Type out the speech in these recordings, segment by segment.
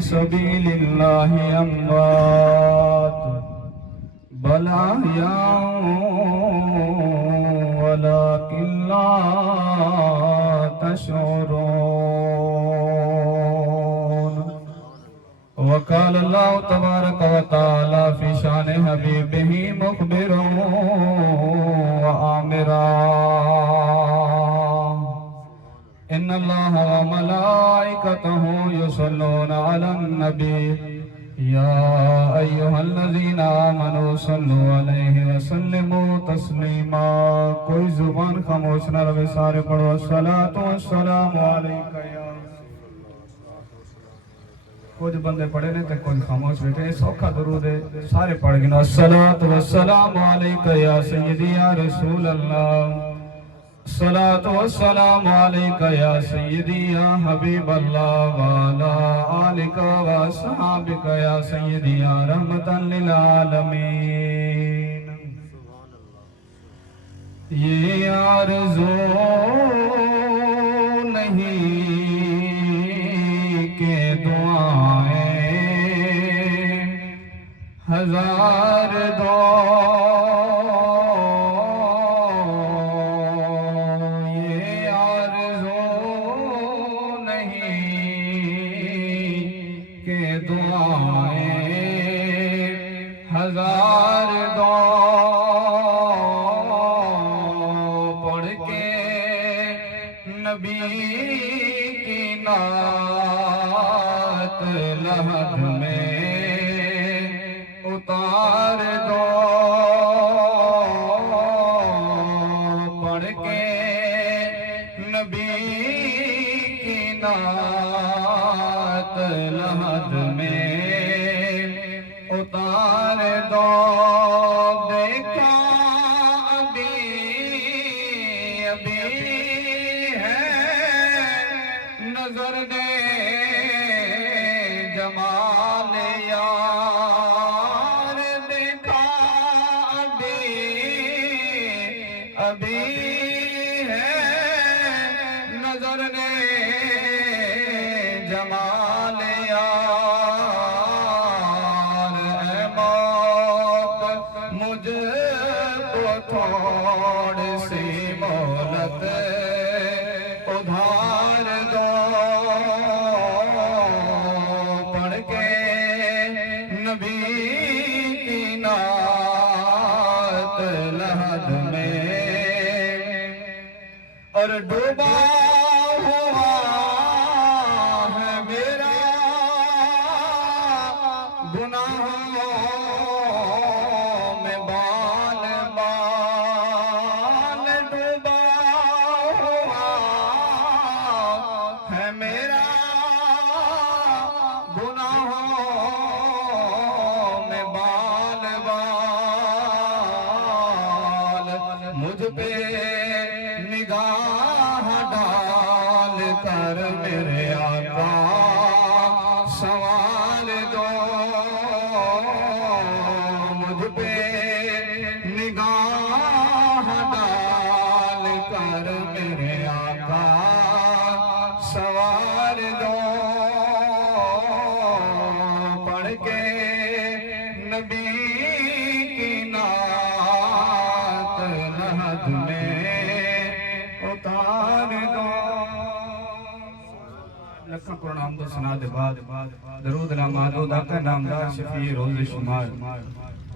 سبیل اللہ اموات بل احیاء ولکن لا تشعرون وقال اللہ تبارک و تعالی فی شان حبیبہ مخبرا وآمرا ان اللہ وملائکتہ یصلون علی النبی یا ایہا الذین آمنوا صلوا علیہ وسلموا تسلیما. کوئی زبان خاموش نہ رہے، سارے پڑھو الصلاۃ والسلام علیکہ یا. کچھ بندے پڑھے نے تے کوئی خاموش بیٹھے، سوکھا درود ہے، سارے پڑھ گئے. الصلاۃ والسلام علیکہ یا سیدی یا رسول اللہ، الصلاۃ والسلام علیکہ یا سیدی یا حبیب اللہ، وعلا آلکہ واصحابکہ یا سیدی یا رحمتا للعالمین. یہ آرزو نہیں کہ دعائیں ہزار دو، ہزار دو پڑھ کے نبی کی نعت لحد میں اتار دو، پڑھ کے نبی کی نعت لحد میں اتار دو. دیکھا ابھی ہے نظر دے جمال یار، دیکھا ابھی ہے نظر دے جمال یار. تھوڑی سی مہلت ادھار دو، پڑھ کے نبی کی نعت لحد میں اور ڈوبا ہوا ہے میرا گناہوں میں بال بال، ڈوبا ہوا ہے میرا گناہوں میں بال بال. مجھ پہ نگاہ ڈال کر میرے آقا سوال دو، مجھ پہ نگاہ ڈال کر میرے آقا سوال دو، پڑھ کے نبی کی نعت لحد میں اتار دو. لکھاں پڑھنا حمد و ثنا دے بعد درود نامادود آقا نامدار شفیع روز شمار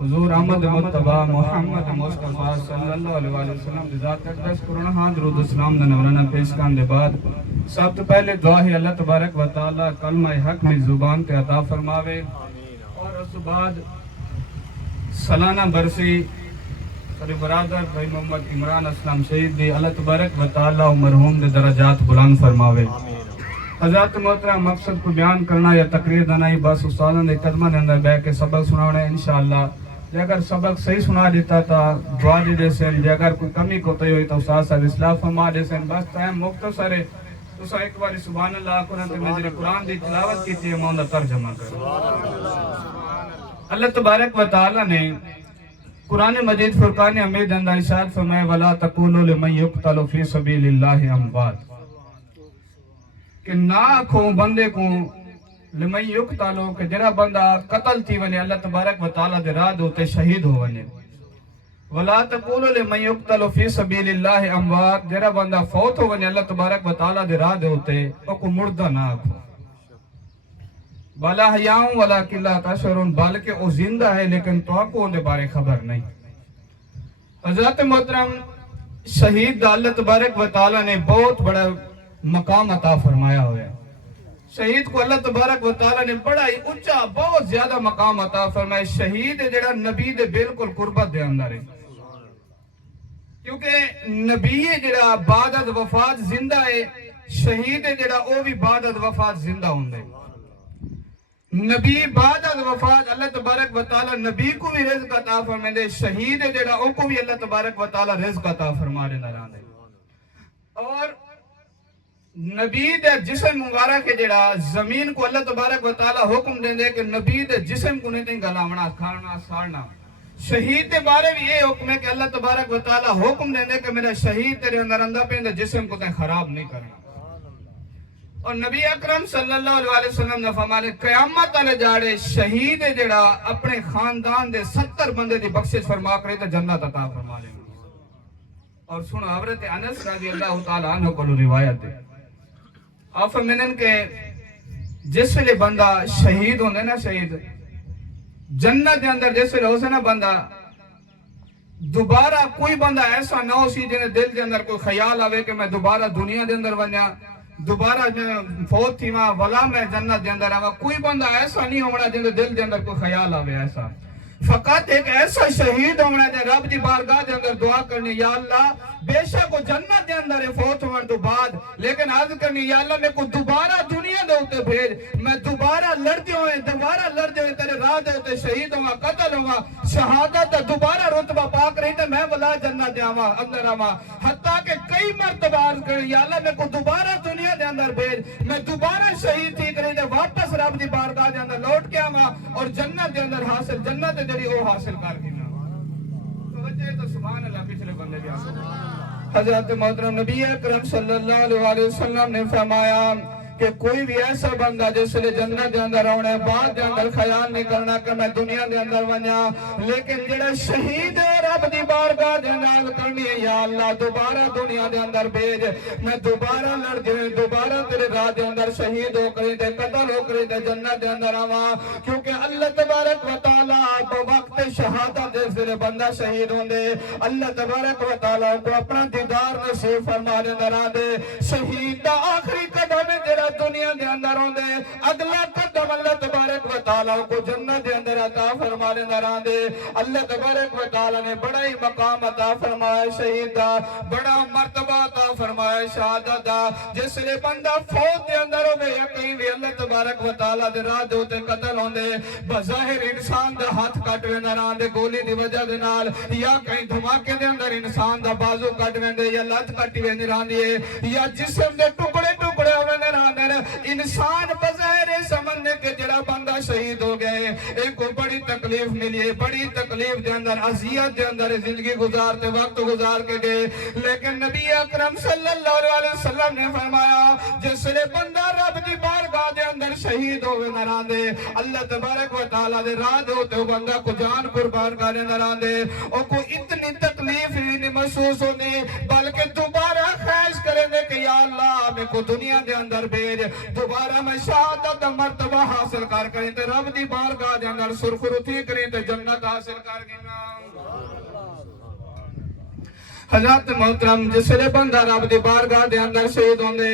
حضور احمد متبع محمد مصطفیٰ صلی اللہ علیہ وسلم دی ذات اقدس قرآن ہاں درود اسلام دا نورانہ پیش کرنے دے بعد سب تو پہلے دعا ہے اللہ تبارک و تعالی کلمہ حق میں زبان تے عطا فرماوے، اور اس بعد سالانہ برسی سارے برادر بھائی محمد عمران اسلام شہید دی اللہ تبارک و تعالی مرحوم دے درجات بلند فرماوے. حضرات محترم مقصد کو بیان کرنا یا تقریر دینا ہی بس استادوں نے قدمہ نے اندر بیٹھ کے سبق سنانا ہے انشاءاللہ. جے اگر سبق صحیح سنا دیتا تا دعا دے دیسیں، جے اگر کوئی کمی کوتاہی ہوئی تو استاد صاحب اصلاح فرما دیسیں. بس ٹائم مختصر ہے، تو ایک بار سبحان اللہ قرآن تے میں جڑے قرآن دی تلاوت کیتی ہے میں انہاں دا ترجمہ کروں. اللہ تبارک و تعالی نے قرآن مجید فرقان حمید اندر ارشاد فرمائے وَلَا تَقُولُوا لِمَن يُقْتَلُ فِي سَبِيلِ اللَّهِ أَمْوَاتٌ، کہ نہ کھو بندے کو لمن یقتلو کہ جڑا بندہ قتل تھی ونے اللہ تبارک و تعالی دے راہ تے شہید ہو ونے ولا تقولوا لمن يقتل في سبيل الله اموات جڑا بندہ فوت ہو ونے اللہ تبارک و تعالی دے راہ تے او کو مردہ نہ آکھو بلا حیاؤں ولکن لا تشعرون بلکہ او زندہ ہے لیکن تو کو ان دے بارے خبر نہیں حضرت محترم شہید دا اللہ تبارک و تعالی نے بہت بڑا مقام عطا فرمایا ہوا ہے شہید کو اللہ تبارک و تعالی نے بڑا ہی اونچا بہت زیادہ مقام عطا فرمایا شہید جڑا نبی دے بالکل قربت دے اندر ہے کیونکہ نبی جڑا بعد از وفات زندہ ہے شہید جڑا او بھی بعد از وفات زندہ ہوندے نبی بعد از وفات اللہ تبارک و تعالی نبی کو بھی رزق عطا فرمائے شہید جڑا او کو بھی اللہ تبارک و تعالی رزق عطا فرما دے اور نبی دے جسم مبارک کے جڑا زمین کو اللہ تبارک و تعالی حکم دے دے کہ نبی دے جسم کو نہیں گلاونا کھانا ساڑنا شہید دے بارے بھی یہ حکم ہے کہ اللہ تبارک و تعالی حکم دے دے کہ میرا شہید تیرے اندر اندر پہ جسم کو تے خراب نہیں کرنا اور نبی اکرم صلی اللہ علیہ وسلم نے فرمایا قیامت والے جاڑے شہید جڑا اپنے خاندان دے 70 بندے دی بخشش فرما کرے تے جنت عطا فرما لے اور سنو حضرت انس رضی اللہ تعالی عنہ کو روایت ہے آپ فرمائیں کہ جس لئے بندہ شہید ہوندے نا شہید جنت دے اندر جس لئے ہو سے نا بندہ دوبارہ کوئی بندہ ایسا نہ ہو سی جنہیں دل دے اندر کوئی خیال آوے کہ میں دوبارہ دنیا دے اندر بنیا دوبارہ فوت تھی ماں ولا میں جنت دے اندر آوا کوئی بندہ ایسا نہیں ہونا جنہیں دل دے اندر کوئی خیال آوے ایسا فقط ایک ایسا شہید ہونا دے رب دی بارگاہ دے اندر دعا کرنی یا اللہ بے شک وہ جنت دے اندر فوت ہونے تو بعد لیکن عرض کرنی یا اللہ میں کو دوبارہ دنیا دے ہوتے بھیج میں دوبارہ لڑتے ہوئے تیرے راہ دے ہوتے شہید ہوں قتل ہوں شہادت دوبارہ رتبہ پاک رہی تھے میں بلا جنت دے آواں اندر آواں حتیٰ کہ کئی مرتبہ عرض کرنی یا اللہ میں کو دوبارہ دنیا دے اندر بھیج میں دوبارہ شہید تھی کریں دے واپس رب دی بارگاہ دے اندر لوٹ کے آواں اور جنت دے اندر حاصل جنت جڑی وہ حاصل کر کے توجہ تو سبحان اللہ پچھلے بندے بھی حضرت محترم نبی اکرم صلی اللہ علیہ وسلم نے فرمایا کہ کوئی بھی ایسا بندہ جس لئے جنت دے اندر ہونے بعد دے اندر خیال نہیں کرنا کہ میں دنیا دے اندر بنیا لیکن جڑا شہید ہے رب دی بارگاہ دے اندر کرنی ہے یا اللہ دوبارہ دنیا دے اندر بھیج میں دوبارہ لڑ جائیں دوبارہ تیرے راہ دے اندر شہید ہو کریں دے قتل ہو کریں دے جنت دے اندر آواں کیونکہ اللہ تبارک و تعالیٰ وقت شہادت دے سے بندہ شہید ہوں دے اللہ تبارک و تعالیٰ کو اپنا دیدار نصیب فرما دے اندر آن دے شہید دا آخری قدم تیرا دنیا دے اندر ہوں دے اگلا قدم اللہ تبارک و تعالیٰ کو جنت دے اندر عطا فرما دے اندر آن دے اللہ تبارک و تعالیٰ نے بڑا ہی مقام عطا فرمایا شہید دا بڑا مرتبہ عطا فرمایا شہادت دا جس لئے بندہ فوت دے اندر ہو گئے یقین بھی اللہ تبارک و تعالیٰ دے راہ دے ہوتے قتل ہوں دے بظاہر انسان دا ہاتھ کٹوے نران دے گولی دی وجہ دے نال یا کہیں دھماکے دے اندر انسان دا بازو کٹوے دے یا لت کٹوے نران دیے یا جسم دے ٹکڑے ٹکڑے ہوئے نران دے انسان بظاہر سمجھنے کے جڑا بندہ شہید ہو گئے ایک کو بڑی تکلیف ملی بڑی تکلیف دے اندر عذیت دے اندر زندگی گزارتے وقت گزار کے گئے لیکن نبی اکرم صلی اللہ علیہ وسلم نے فرمایا جس لئے بندہ رب دی بارگاہ دے اندر شہید ہوئے نران دے اللہ تبارک و تعالیٰ دے راہ دے ہوتے بندہ کو جان قربان کرنے نران دے اور کو اتنی تکلیف ہی نہیں محسوس ہونی بلکہ دوبارہ خواہش کریں دے کہ یا اللہ میں کو دنیا دے اندر بھیج دوبارہ میں شہادت مرتبہ حاصل کر کریں تے رب دی بارگاہ دے اندر سرخروتی کریں تے جنت حاصل کر گنا حضرت محترم جس لئے بندہ رب دی بارگاہ دے اندر شہید ہوندے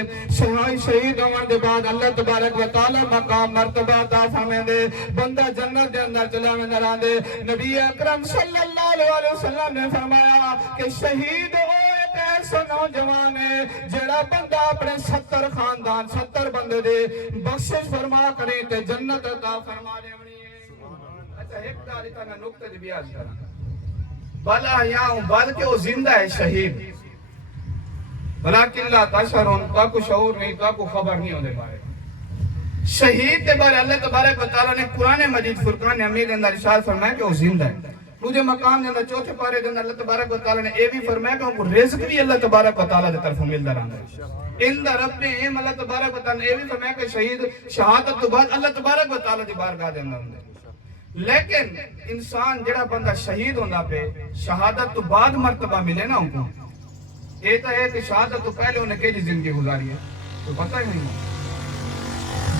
شہید ہونے دے بعد اللہ تبارک و تعالی مقام مرتبہ عطا فرمائے دے بندہ جنت دے اندر چلا میں نران دے نبی اکرم صلی اللہ علیہ وسلم نے فرمایا کہ شہید ہو ایک ایسا نوجوان ہے جڑا بندہ اپنے 70 خاندان 70 بندے دے بخشش فرما کریں تے جنت عطا فرما دے اچھا ایک تاریخہ میں نکتہ دی بیاز کرنا بلا یاؤں بلکہ وہ زندہ ہے شہید بلاکن لا تشعرون کا کو شعور نہیں کا کو خبر نہیں ہونے بارے شہید کے بارے اللہ تبارک و تعالیٰ نے قرآن مجید فرقان حمید اندر ارشاد فرمایا کہ وہ زندہ ہے دوجے مقام دے اندر چوتھے پارے دے اندر اللہ تبارک و تعالی نے اے بھی فرمایا کہ ان کو رزق بھی اللہ تبارک و تعالی دی طرف ملدا رہندا ہے ان دا رب نے اللہ تبارک و تعالی نے اے بھی فرمایا کہ شہید شہادت تو بعد اللہ تبارک و تعالی دی بارگاہ دے اندر ہوندا ہے لیکن انسان جڑا بندہ شہید ہوندا پہ شہادت تو بعد مرتبہ ملے نا ان کو یہ تو ہے کہ شہادت تو پہلے انہیں کیجی زندگی گزاری ہے تو پتہ ہی نہیں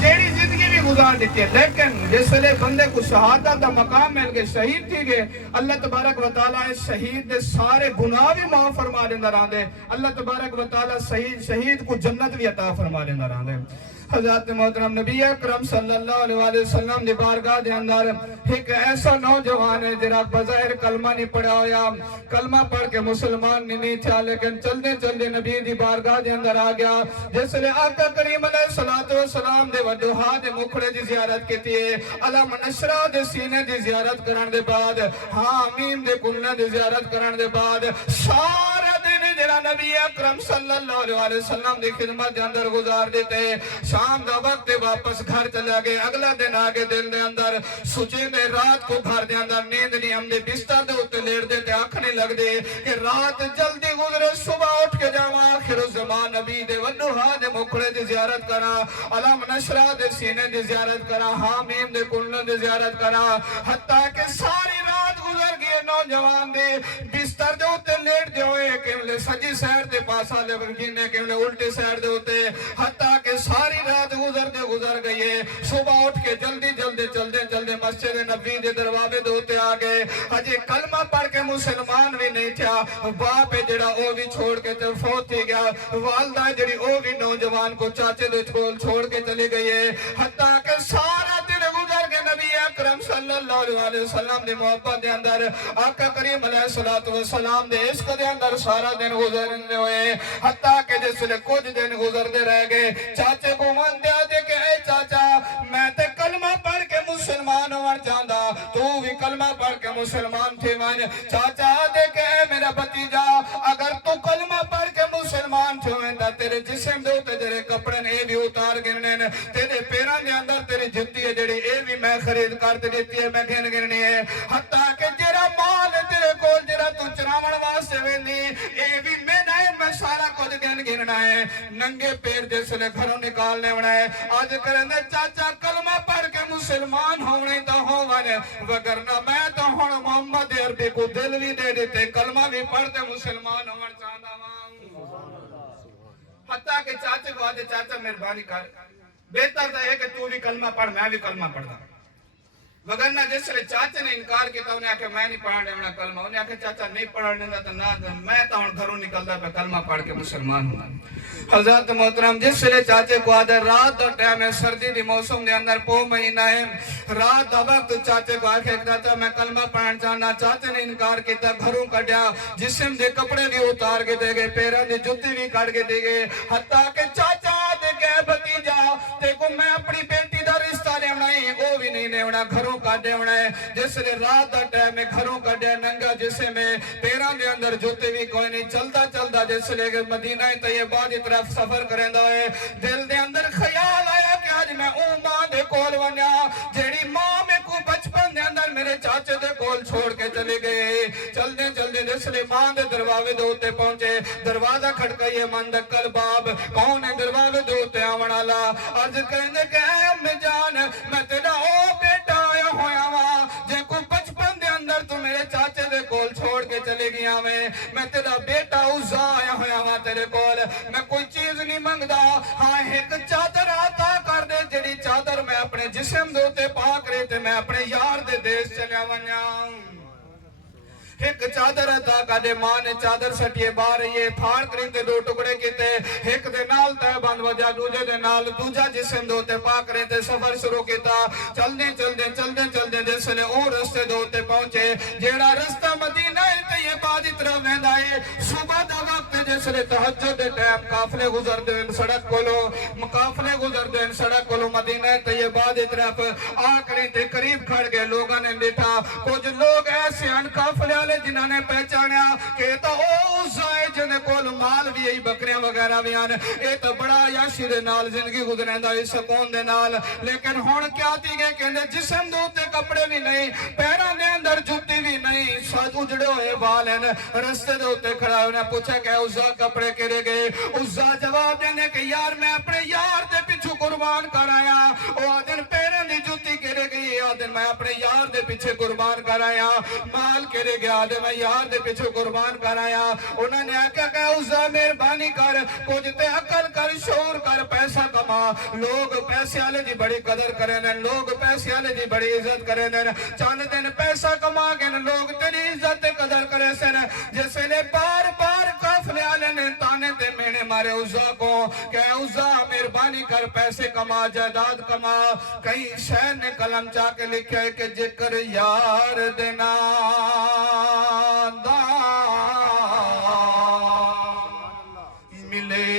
جیڑی زندگی بھی گزار دیتی ہے لیکن جس لئے بندے کو شہادت دا مقام مل گئے شہید تھی گئے اللہ تبارک و تعالیٰ شہید دے سارے گناہ بھی معاف فرما دیندہ رہاں دے اللہ تبارک و تعالیٰ شہید کو جنت بھی عطا فرما دیندہ رہاں دے حضرت محترم نبی اکرم صلی اللہ علیہ وسلم دی بارگاہ دے اندر ایک ایسا نوجوان ہے جنہا بظاہر کلمہ نہیں پڑھا ہویا کلمہ پڑھ کے مسلمان نہیں تھا لیکن چلدے نبی دی بارگاہ دے اندر آ گیا جس لئے آقا کریم علیہ السلام دے ودوہا دے مکھڑے دی زیارت کی تھی علم نشرہ دے سینے دی زیارت کرن دے بعد حامیم دے کنہ دی زیارت کرن دے بعد سارا دن جنہا نبی اکرم صلی اللہ علیہ وسلم دی خدمت دے اندر گزار دیتے شام دا وقت واپس گھر چلا گئے اگلا دن آگے دن دے اندر سچے دے رات کو گھر دے اندر نیند نہیں ہم دے بستر دے ہوتے لیٹ دیتے آنکھ نہیں لگ دے کہ رات جلدی گزرے صبح اٹھ کے جاواں آخر الزمان نبی دے ودوہا دے مکھڑے دی زیارت کرا علم نشرہ دے سینے دی زیارت کرا حامیم دے کنلوں دی زیارت کرا حتیٰ کہ ساری رات گزر گئے نوجوان دے بستر دے ہوتے لیٹ دے ہوئے کہ سجی سیر دے پاسا لے گینے کہ الٹی سیر دے ہوتے حتیٰ کہ ساری رات گزر گئی ہے صبح اٹھ کے جلدی مسجد نبی دے دروازے دے ہوتے آگئے ہجے کلمہ پڑھ کے مسلمان بھی نہیں تھا باپ جڑا او بھی چھوڑ کے فوت تھی گیا والدہ جڑی او بھی نوجوان کو چاچے دے چھوڑ کے چلی گئی ہے حتیٰ کہ سارا دن گزر کے نبی اکرم صلی اللہ علیہ وسلم دے محبت دے اندر آقا کریم علیہ السلام دے عشق دے اندر سارا دن گزرنے ہوئے حتیٰ کہ جس لئے کچھ دن گزر دے رہ گئے چاچے کو من دیا دے کہ اے چاچا میں تے کلمہ پڑھ کے مسلمان ہوار جاندہ تو بھی کلمہ پڑھ کے مسلمان تھے من چاچا دے کہ اے میرا بھتیجا اگر تو کلمہ پڑھ کے مسلمان تھے ویندہ تیرے جسم دے ہوتے تیرے کپڑے نے اے بھی اتار گرنے تیرے پیران دے اندر تیری جتی ہے جڑی اے بھی میں خرید کرتے دیتی ہے میں گھن گرنی ہے حتیٰ کہ جرا مال تیرے کول جرا تو چراون واسے ویندی اے بھی میں سارا کچھ گھننا ہے ننگے پیر جیسے لے گھروں نکالنے ہونا ہے آج کرنے چاچا کلمہ پڑھ کے مسلمان ہونے تو ہونے وگرنہ میں تو ہونا محمد عربی کو دل بھی دے دیتے کلمہ بھی پڑھتے مسلمان ہونا چاہتا ہوں حتیٰ کہ چاچے کو آدھے چاچا مہربانی کر بہتر تھا ہے کہ تو بھی کلمہ پڑھ میں بھی کلمہ پڑھتا وگرنہ جس لئے چاچے نے انکار کیا انہیں آکے میں نہیں پڑھنے ہونا کلمہ انہیں آکے چاچا نہیں پڑھنے دا تو نہ میں تو ہوں گھروں نکلتا پہ کلمہ پڑھ کے مسلمان ہونا حضرت محترم جس لئے چاچے کو آدھے رات اور ٹائم ہے سردی دی موسم دے اندر پو مہینہ ہے رات دا وقت چاچے کو آکے چاچا میں کلمہ پڑھنا چاہنا چاچے نے انکار کیا گھروں کٹیا جسم دے کپڑے بھی اتار کے دے گئے پیران دے جتی بھی کٹ کے دے گئے حتیٰ کہ چاچا دے گئے بھتیجا دیکھو میں اپنی بیٹی دا رشتہ لے ہی وہ بھی نہیں لے گھروں کا دے ہونا ہے جس لئے رات دا ٹائم میں گھروں کا دے ننگا جسے میں پیران دے اندر جوتے بھی کوئی نہیں چلتا جس لئے کہ مدینہ طیبہ دی طرف سفر کریں دا ہے دل دے اندر خیال آیا کہ آج میں ماں دے کول ونیا جیڑی ماں میں کو بچپن دے اندر میرے چاچے دے کول چھوڑ کے چلے گئے چلدے جس لئے ماں دے دروازے دے ہوتے پہنچے دروازہ کھڑکائیے من دکل باب کون ہے دروازے دے ہوتے آونا لا عرض کہنے کہ اے امی جان میں تیرا او بیٹا آیا ہویا وہاں جے کو بچپن دے اندر تو میرے چاچے دے کول چھوڑ کے چلے گیا میں تیرا بیٹا اوزا آیا ہویا وہاں تیرے کول میں کوئی چیز نہیں منگدا ہاں ایک چادر آتا کر دے جڑی چادر میں اپنے جسم دوتے پاک رہے تھے میں اپنے یار دے دیش چلیا ونیاں ایک چادر عطا کا دے ماں نے چادر سٹیے بار یہ پھاڑ کرتے دو ٹکڑے کیتے ایک دے نال تے بند وجہ دوجہ دے نال دوجہ جسم دوتے پاک رہتے سفر شروع کیتا چلدے جس لے او رستے دوتے پہنچے جیڑا رستہ مدینہ طیبہ دی طرف ویندا ہے صبح دا وقت جس لے تہجد دے ٹائم قافلے گزردے ہیں سڑک کولو مدینہ طیبہ دی طرف آ کرتے قریب کھڑ گئے لوگاں نے دیکھا کچھ لوگ ایسے ان قافلے جنہوں نے پہچانیا کہ تو او زائے جنہیں کول مال بھی یہی بکریاں وغیرہ بھی آنے اے تو بڑا یاشی دے نال زندگی گزریں دا اس سکون دے نال لیکن ہون کیا تھی گئے کہ جسم دوتے کپڑے بھی نہیں پیران دے اندر جوتی بھی نہیں اجڑے ہوئے وال ہیں رستے دے ہوتے کھڑا ہے انہیں پوچھا کہ عزا کپڑے کرے گئے عزا جواب دینے کہ یار میں اپنے یار دے پیچھو قربان کر آیا او آدن پیرن دی جوتی کرے گئی آدن میں اپنے یار دے پیچھے قربان کر آیا مال کرے گیا آدن میں یار دے پیچھے قربان کر آیا انہوں نے آکھا کہ عزا مہربانی کر کچھ تے عقل کر شعور کر پیسہ کما لوگ پیسے والے دی بڑی قدر کریں لوگ پیسے والے دی بڑی عزت کریں چاند دن پیسہ کما گے لوگ تیری عزت قدر کرے سن جس لے بار بار قافلے والے نے تانے تے مینے مارے عزا کو کہ عزا مہربانی کر پیسے کما جائیداد کما کہیں شہر نے قلم چا کے لکھا ہے کہ ذکر یار دینا دا ملے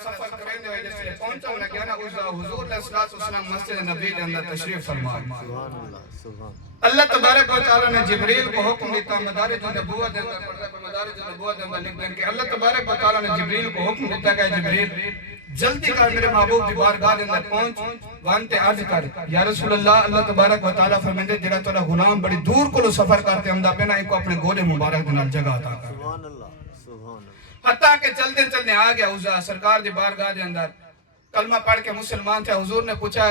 سفر کرنے ہوئے جس لئے پہنچا ہونے گیا نا حضور علیہ السلام مسجد نبی کے اندر تشریف فرمائے اللہ تبارک و تعالی نے جبریل کو حکم دیتا مدارج نبوت اندر لکھ دیں کہ اللہ تبارک و تعالی نے جبریل کو حکم دیتا کہ جبریل جلدی کر میرے محبوب دی بارگاہ کے اندر پہنچ وانتے عرض کر یا رسول اللہ اللہ تبارک و تعالی فرمائے جڑا تیرا غلام بڑی دور کو سفر کرتے ہم دا پینا ان کو اپنے گھوڑے مبارک دے نال جگہ عطا کر سبحان اللہ حتیٰ کہ چلتے چلنے آ گیا عزا سرکار دی بارگاہ دے اندر کلمہ پڑھ کے مسلمان تھے حضور نے پوچھا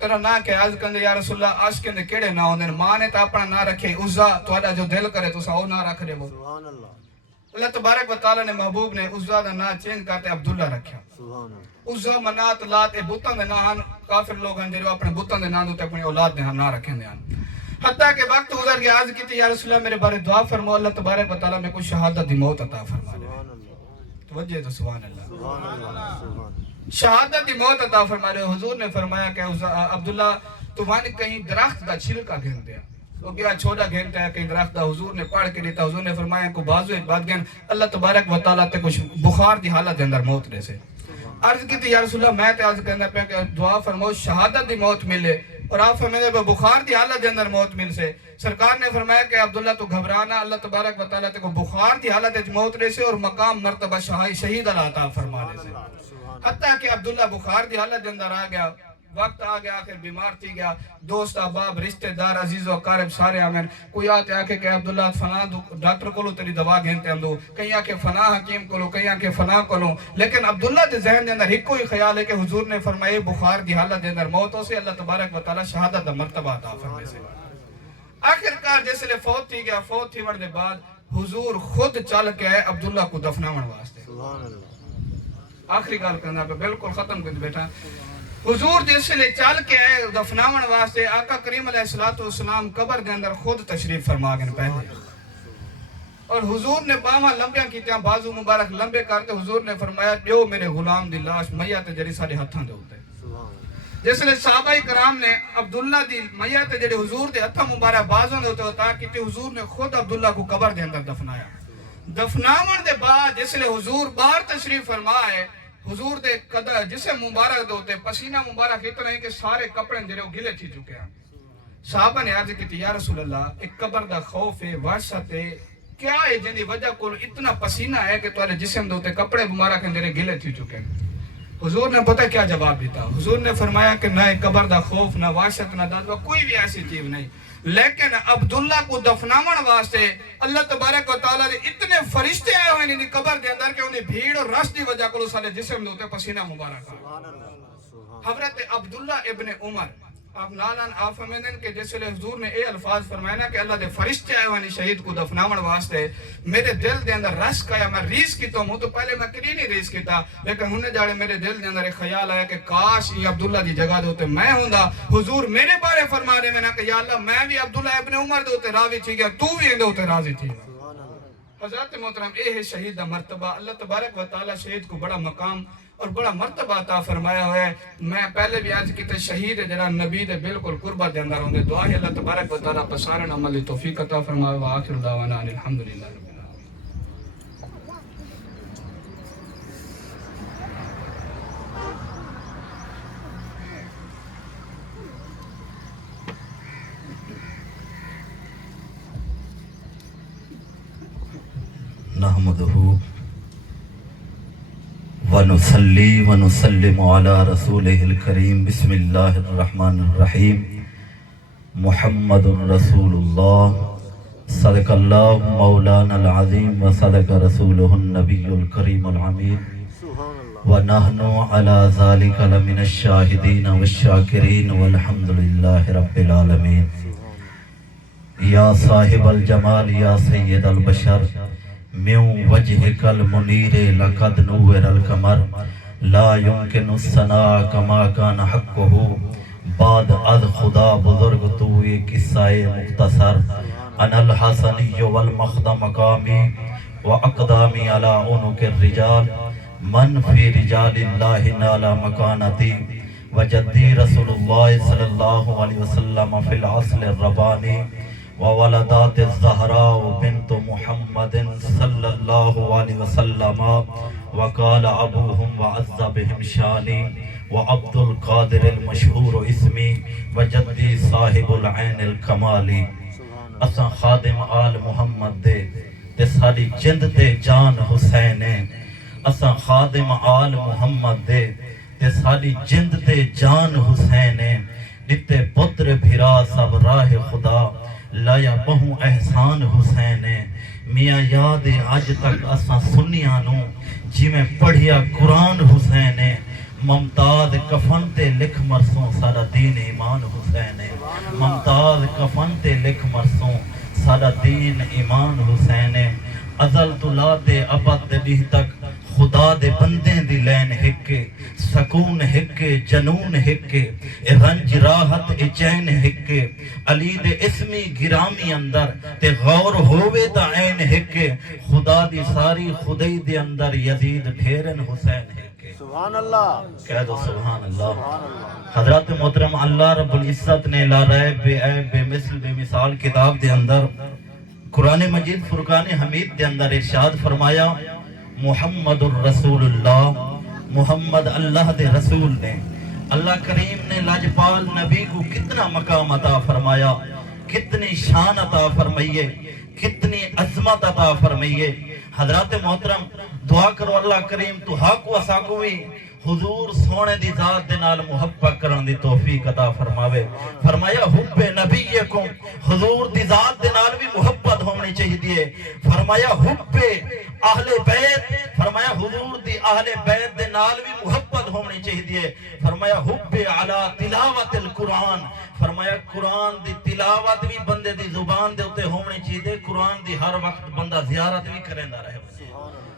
تیرا نا کہ عرض کندے یا رسول اللہ عاشق دے کیڑے نا ہوندے ماں نے تا اپنا نا رکھے عزا تہاڈا جو دل کرے تساں او نا رکھ دے سبحان اللہ اللہ تبارک و تعالی نے محبوب نے عزا دا نا چینج کرتے عبداللہ رکھیا سبحان اللہ عزا منات لات اے بتاں دے نا کافر لوگ ہیں جو اپنے بتاں دے نا تے اپنی اولاد دے نا رکھیں دے حتیٰ کہ وقت گزر گیا عرض کی یا رسول اللہ میرے بارے دعا فرماؤ اللہ تبارک و تعالی میں کوئی شہادت دی موت عطا فرما دے توجہ تو سبحان اللہ شہادت دی موت عطا فرما دے حضور نے فرمایا کہ عبداللہ تو وہاں کہیں درخت کا چھلکا گھن دیا وہ گیا چھوڑا گھنتا ہے کہیں درخت کا حضور نے پڑھ کے دیتا حضور نے فرمایا کو بازو ایک بات گھن اللہ تبارک و تعالی تے کچھ بخار دی حالت دے اندر موت رہے سے عرض کی تھی یا رسول اللہ میں تے عرض کرنا پہ کہ دعا فرماؤ شہادت دی موت ملے اور آپ فرمائے بخار دی حالت دے اندر موت مل سے سرکار نے فرمایا کہ عبداللہ تو گھبرانا اللہ تبارک و تعالی تے کو بخار دی حالت دے موت رہے سے اور مقام مرتبہ شہید اللہ عطا فرما دے سے حتیٰ کہ عبداللہ بخار دی حالت دے اندر آ گیا وقت آ گیا آخر بیمار تھی گیا دوست احباب رشتہ دار عزیز و اقارب سارے آمین کوئی آتے آکے کہ عبداللہ فلاں ڈاکٹر کو لو تیری دوا گھنتے ہم دو کہیں آکے فلاں حکیم کو لو کہیں آکے فلاں کو لو لیکن عبداللہ دے ذہن دے اندر ایک کوئی خیال ہے کہ حضور نے فرمائے بخار دی حالت دے اندر موتوں سے اللہ تبارک و تعالی شہادت دا مرتبہ عطا فرمائے سے آخر کار جیسے لے فوت تھی گیا فوت تھی ورد بعد حضور خود چل کے آئے عبداللہ کو دفناون واسطے آخری گال کرنا پہ بالکل ختم کر بیٹھا حضور جیسے لے چل کے آئے دفناون واسطے آقا کریم علیہ السلام قبر دے اندر خود تشریف فرما گئے پہلے اور حضور نے باہاں لمبیاں کیتیاں بازو مبارک لمبے کرتے حضور نے فرمایا جو میرے غلام دی لاش میت جڑی سارے ہتھاں دے ہوتے جیسے لے صحابہ کرام نے عبداللہ دی میت جڑی حضور دے ہتھاں مبارک بازوں دے ہوتے ہوتا کہ حضور نے خود عبداللہ کو قبر دے اندر دفنایا دفناون دے بعد جیسے لے حضور باہر تشریف فرمائے حضور دے قدر جسے مبارک دوتے پسینہ مبارک اتنا ہے کہ سارے کپڑے جڑے گلے تھی چکے ہیں صحابہ نے عرض کی تھی یا رسول اللہ ایک قبر دا خوف ہے وحشت ہے کیا ہے جن دی وجہ کو اتنا پسینہ ہے کہ تمہارے جسم دوتے کپڑے مبارک جڑے گلے تھی چکے ہیں حضور نے پتہ کیا جواب دیتا حضور نے فرمایا کہ نہ قبر دا خوف نہ وحشت نہ دادوا کوئی بھی ایسی چیز نہیں لیکن عبداللہ کو دفناون واسطے اللہ تبارک و تعالی نے اتنے فرشتے آئے ہوئے انہیں قبر دے اندر کہ انہیں بھیڑ اور رش دی وجہ کو سارے جسم دوتے پسینہ مبارک حضرت عبداللہ ابن عمر آپ نالان آپ فرمائیں کہ جیسے حضور نے اے الفاظ فرمائنا کہ اللہ دے فرشتے آئے ہوئے شہید کو دفناون واسطے میرے دل دے اندر رش کیا میں ریس کیتا ہوں تو پہلے میں کری نہیں ریس کیتا لیکن ہونے جاڑے میرے دل دے اندر ایک خیال آیا کہ کاش یہ عبداللہ دی جگہ دوتے میں ہوں دا حضور میرے بارے فرما رہے میں نے کہ یا اللہ میں بھی عبداللہ ابن عمر دوتے راضی تھی گیا تو بھی دوتے راضی تھی حضرات محترم اے ہے شہید دا مرتبہ. اللہ تبارک و تعالی شہید کو بڑا مقام اور بڑا مرتبہ عطا فرمایا ہوا ہے. میں پہلے بھی عرض کیتا شہید جڑا نبی دے بالکل قربت دے اندر ہوندے. دعا ہے اللہ تبارک و تعالی پسارن عمل دی توفیق عطا فرمائے. وآخر دعوانا ان الحمدللہ رب العالمین. نحمده ونصلي ونسلم على رسوله الكريم. بسم الله الرحمن الرحيم. محمد رسول الله صدق الله مولانا العظيم وصدق رسوله النبي الكريم العميد ونحن على ذلك لمن الشاهدين والشاكرين والحمد لله رب العالمين. یا صاحب الجمال یا سید البشر من وجهك المنیر لقد نور القمر لا يمكن الثناء كما كان حقه بعد از خدا بزرگ تو ایک قصہ مختصر. انا الحسنی والمخد مقامی واقدامی على عنق الرجال من فی رجال اللہ نالا مکانتی وجدی رسول اللہ صلی اللہ علیہ وسلم فی العصل الربانی وولدات الزہراء بنت محمد صلی اللہ علیہ وسلم وقال ابوہم وعز بہم شانی وعبد القادر المشہور اسمی وجدی صاحب العین الکمالی. اساں خادم آل محمد دے تے ساری جند تے جان حسین. اساں خادم آل محمد دے تے ساری جند تے جان حسین. دتے پتر بھرا سب راہ خدا لایا بہو احسان حسین. میاں یاد اج تک اساں سنیانوں جی میں پڑھیا قرآن حسین. ممتاز کفن تے لکھ مرسوں سارا دین ایمان حسین. ممتاز کفن تے لکھ مرسوں سارا دین ایمان حسین. ازل تو لا تے ابد دے تک خدا دے بندے دی لین ہکے سکون ہکے جنون ہکے رنج راحت چین ہکے علی دے اسمی گرامی اندر تے غور ہووے تا عین ہکے خدا دی ساری خدای دے اندر یزید ڈھیرن حسین ہکے. سبحان اللہ کہہ دو سبحان اللہ. حضرات محترم اللہ رب العزت نے لا ریب بے عیب بے مثل بے مثال کتاب دے اندر قرآن مجید فرقان حمید دے اندر ارشاد فرمایا محمد الرسول اللہ. محمد اللہ دے رسول نے اللہ کریم نے لاجپال نبی کو کتنا مقام عطا فرمایا, کتنی شان عطا فرمائیے, کتنی عظمت عطا فرمائیے. حضرات محترم دعا کرو اللہ کریم تو حق و ساکوی حضور سونے دی ذات دے نال محبت کرن دی توفیق عطا فرماوے. فرمایا حب نبیکم حضور دی ذات دے نال بھی محبت ہونی چاہیے. فرمایا حب اہل بیت فرمایا حضور دی اہل بیت دے نال بھی محبت ہونی چاہیے. فرمایا حب علی تلاوت القرآن فرمایا قرآن دی تلاوت بھی بندے دی زبان دے اتے ہونی چاہیے. قرآن دی ہر وقت بندہ زیارت بھی کریندا رہے.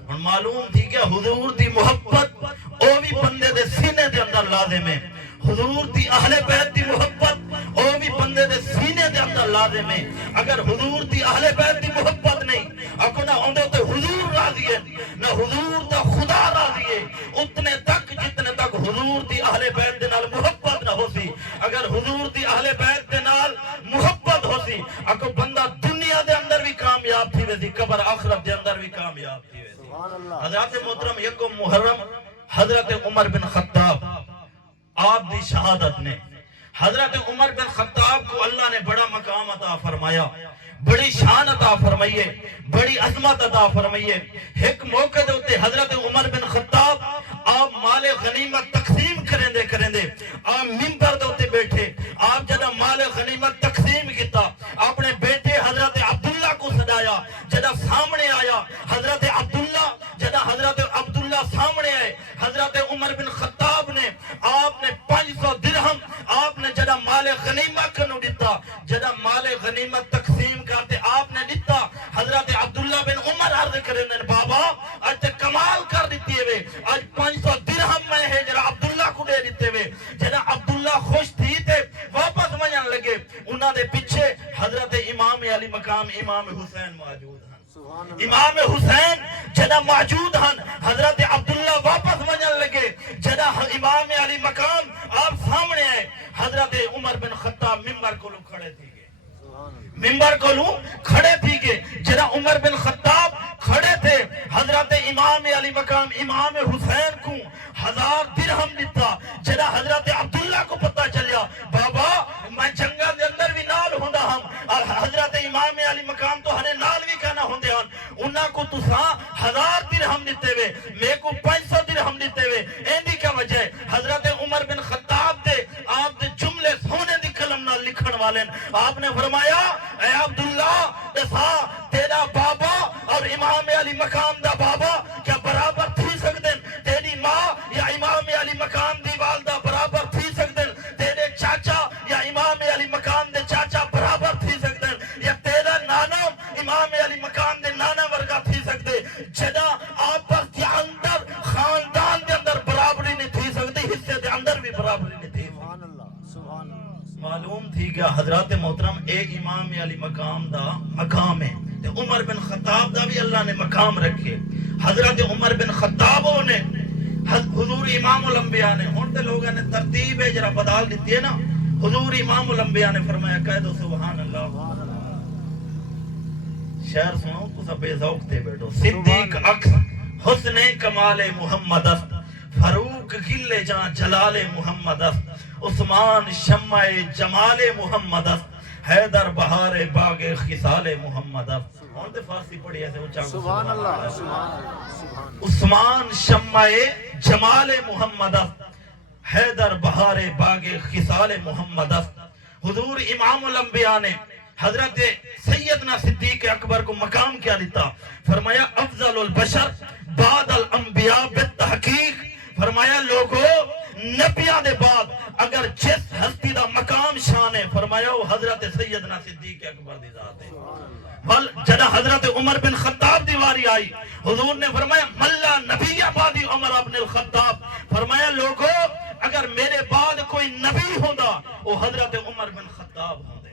اور معلوم تھی کہ حضور دی محبت او بھی بندے دے سینے دے اندر لازم ہے. حضور دی اہل بیت دی محبت او بھی بندے دے سینے دے اندر لازم ہے. اگر حضور دی اہل بیت دی محبت نہیں اکو نہ ہوندے تو حضور راضی ہے نہ حضور دا خدا راضی ہے اتنے تک جتنے تک حضور دی اہل بیت دے نال محبت نہ ہو سی. اگر حضور دی اہل بیت دے نال محبت ہو سی اکو بندہ دنیا دے اندر بھی کامیاب تھی ویسی قبر آخرت دے اندر بھی کامیاب تھی. حضرات محترم یکم محرم حضرت عمر بن خطاب آپ دی شہادت نے حضرت عمر بن خطاب کو اللہ نے بڑا مقام عطا فرمایا, بڑی شان عطا فرمائیے, بڑی عظمت عطا فرمائیے. ایک موقع دے ہوتے حضرت عمر بن خطاب آپ مال غنیمت تقسیم کریں دے آپ منبر دے ہوتے بیٹھے آپ جدہ مال غنیمت تقسیم کیتا اپنے بیٹے حضرت عبداللہ کو سجایا. جدہ سامنے آیا حضرت عبداللہ جدہ حضرت عبداللہ سامنے آئے حضرت عمر بن خطاب نے آپ نے 500 درہم آپ نے جدہ مال غنیمت کنو دیتا. جدہ مال غنیمت تقسیم کرتے آپ نے دیتا حضرت عبداللہ بن عمر عرض کریں بابا آج تے کمال کر دیتی ہے آج 500 درہم میں ہے جدہ عبداللہ کو دے دیتے ہوئے. جدہ عبداللہ خوش تھی تے واپس مجھن لگے انہاں دے پیچھے حضرت امام علی مقام امام حسین موجود ہیں. امام حسین جدا موجود ہن حضرت عبداللہ واپس منجن لگے جدا امام علی مقام آپ سامنے آئے حضرت عمر بن خطاب ممبر کو کھڑے تھے ممبر کو کھڑے تھی کہ جدا عمر بن خطاب کھڑے تھے حضرت امام علی مقام امام حسین کو 1000 درہم دیتا جدا حضرت عبداللہ کو پتہ چلیا بابا میں جنگا دے اندر بھی نال ہوندا ہم اور حضرت امام علی مقام تو ہنے نال بھی کہنا ہوندے ہن انہاں کو تساں 1000 درہم دیتے ہوئے میں کو 500 درہم دیتے ہوئے ایندی کیا وجہ ہے حضرت عمر بن خطاب دے آپ دے جملے سونے دی قلم نال لکھن والے آپ نے فرمایا اے عبداللہ دسا تیرا بابا اور امام علی مقام دا بابا کیا برابر تھی سکتے ہیں تیری ماں یا امام علی مقام دی والدہ برابر تھی سکتے ہیں تیرے چاچا یا امام علی مقام دے چاچا برابر تھی سکتے ہیں یا تیرا نانا امام علی مقام دے نانا ورگا تھی سکتے جدا آپس دے اندر خاندان دے اندر برابری نہیں تھی سکتی حصے دے اندر بھی برابری نہیں تھی معلوم تھی کہ حضرت محترم ایک امام علی مقام دا مقام ہے عمر بن خطاب دا بھی اللہ نے مقام رکھے حضرت عمر بن خطاب نے حضور امام الانبیاء نے ہن تے لوگوں نے ترتیب ہے جرا بدل دیتی ہے نا حضور امام الانبیاء نے فرمایا کہہ دو سبحان اللہ شعر سنو تو سب بے ذوق تھے بیٹو صدیق عکس حسن کمال محمد است فاروق کل جان جلال محمد است عثمان شمع جمال محمد است حیدر بہار باغ خصال محمد است اور تے فارسی پڑھی ایسے اونچا سبحان اللہ عثمان شمع جمال محمد است حیدر بہار باغ خصال محمد است حضور امام الانبیاء نے حضرت سیدنا صدیق اکبر کو مقام کیا دیتا فرمایا افضل البشر بعد الانبیاء بالتحقیق فرمایا لوگو نبیاں دے بعد اگر جس ہستی دا مقام شان ہے فرمایا وہ حضرت سیدنا صدیق اکبر دی ذات ہے بل جدا حضرت عمر بن خطاب دی واری آئی حضور نے فرمایا ملا نبی بعد عمر بن الخطاب فرمایا لوگو اگر میرے بعد کوئی نبی ہوندا وہ حضرت عمر بن خطاب ہوندے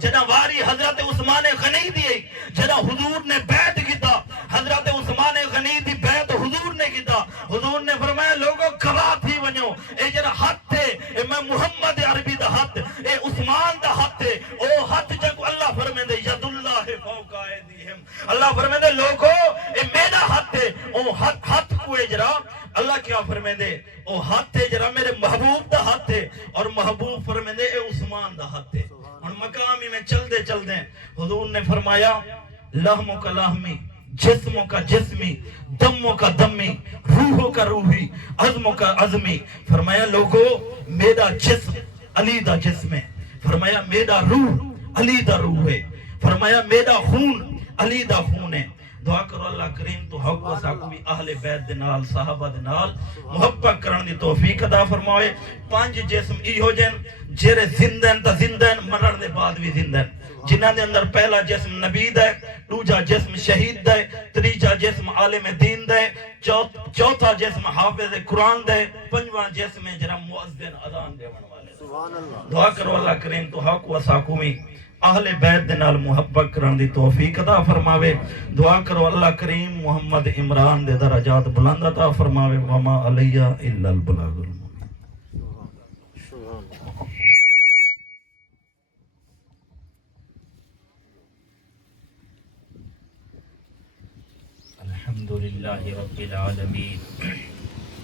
جدا واری حضرت عثمان غنی دی جدا حضور نے بیعت کیتا حضرت عثمان غنی دی بیعت حضور نے کیتا حضور نے فرمایا لوگوں گواہ تھی ونجو اے جڑا ہاتھ ہے اے میں محمد عربی دا ہاتھ اے عثمان دا ہاتھ ہے او ہاتھ جنگ اللہ فرمیندے ید اللہ فوق ایدیہم اللہ فرمیندے لوگوں اے میرا ہاتھ ہے او ہاتھ کو اجرا اللہ کیا فرمیندے او ہاتھ ہے جڑا میرے محبوب دا ہاتھ ہے اور محبوب فرمیندے اے عثمان دا ہاتھ ہے اور مقامی میں چل دے حضور نے فرمایا لحموں کا لحمی جسموں کا جسمی دموں کا دمی روحوں کا روحی عظموں کا عظمی فرمایا لوگو میرا جسم علی دا جسم ہے فرمایا میرا روح علی دا روح ہے فرمایا میرا خون علی دا خون ہے دعا کرو اللہ کریم تو حق و ساکو بھی اہل بیت دنال صحابہ دنال محبت کرن دی توفیق عطا فرمائے 5 جسم ای ہو جن جیرے زندن تا زندن مرن دے بعد بھی زندن جنہ دے اندر پہلا جسم نبی دے دوجا جسم شہید دے تریجا جسم عالم دین دے چوتھا جسم حافظ قرآن دے پنجواں جسم جرا مؤذن اذان دے والے دعا کرو اللہ کریم تو حق و ساکو میں اہل بیت دے نال محبت کرن دی توفیق عطا فرماوے دعا کرو اللہ کریم محمد عمران دے درجات بلند عطا فرماوے وما علیہ الا البلاغ المبین الحمدللہ رب العالمین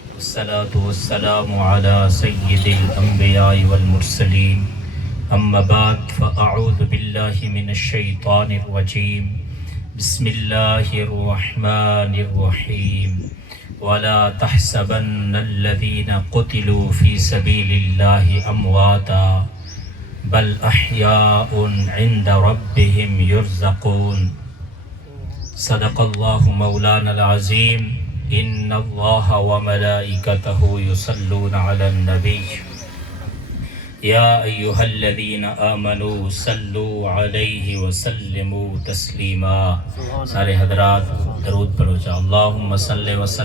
والصلاة والسلام على سید الانبیاء والمرسلین اما بعد فاعوذ باللہ من الشیطان الرجیم بسم اللہ الرحمن الرحیم ولا تحسبن الذین قتلوا فی سبیل اللہ امواتا بل احیاء عند ربهم یرزقون صدق اللہ مولانا العظیم ان اللہ وملائکتہ یصلون علی النبی یا ایہا الذین آمنوا صلوا علیہ وسلموا تسلیما سارے حضرات درود پڑھو جا اللہم صلی وسلم